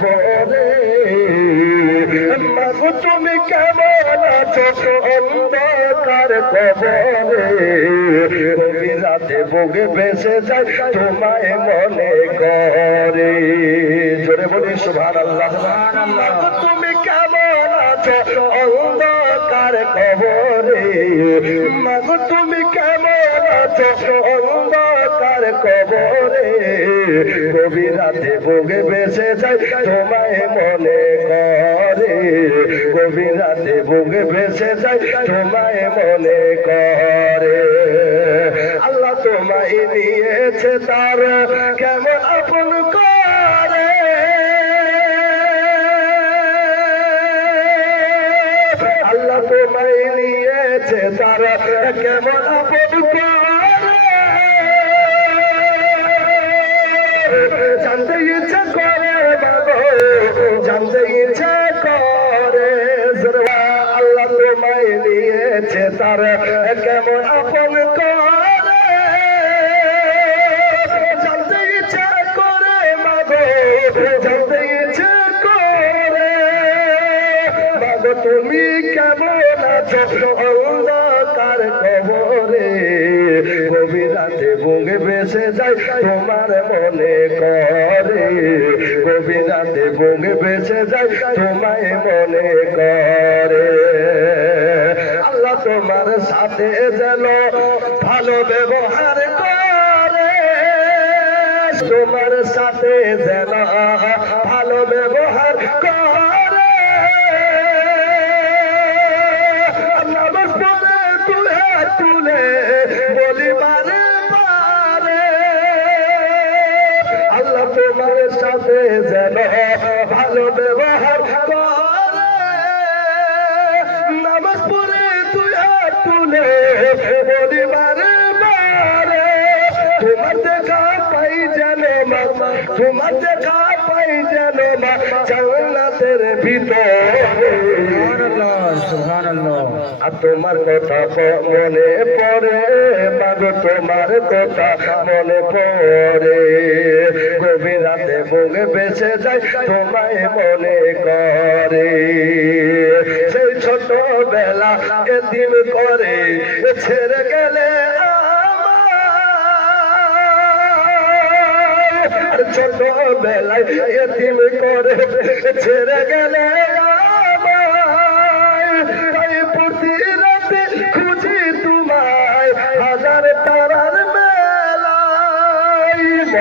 কবরে মাগো তুমি কেমন আছো? অন্ধকার কবরে। গভীর রাতে বুকে বেঁচে যায় তোমায় মনে করে। জোরে বলি সুভান আল্লাহ তুমি কেমন আছো অন্ধকার কবরে মাগো, তুমি কেমন আছো? অন্ধকার কবরে গভীর ভোগে বেঁচে যায় তোমায় মনে করে। গভীর ভোগে বেঁচে যায় তোমায় মনে করে। আল্লাহ তোমায় নিয়েছে তার কেমন আপন জানতে ইচ্ছে করে বাবা, জানতে ইচ্ছে করে আল্লাহ তোমায় নিয়েছে তার কেমন আপন করে তুমি কবরে। গভীর রাতে বুঙ্গে বেসে তোমার মনে করে। গভীর রাতে বুঙ্গে বেসে যায় তোমায় মনে করে। আল্লাহ তোমার সাথে যেন ভালো ব্যবহার করে। তোমার সাথে যেন তুলে বলিবারে পারে। আল্লাহ তোমার সাথে যেন ভালো ব্যবহার করে। নামাজ তুই তুলে বলিবারে পারে। তোমার দেখা পাই যেন তোমার দেখা পাই যেন জান্নাতের ভিতরে তোমার কথা মনে পড়ে মাগো তোমার কথা মনে পড়ে গভীর রাতে বেঁচে যায়, তোমায় মনে করে সেই ছোটবেলা এদিন করে, ছেড়ে গেলে ছোটবেলায় ছোট এদিন করে, ছেড়ে গেলে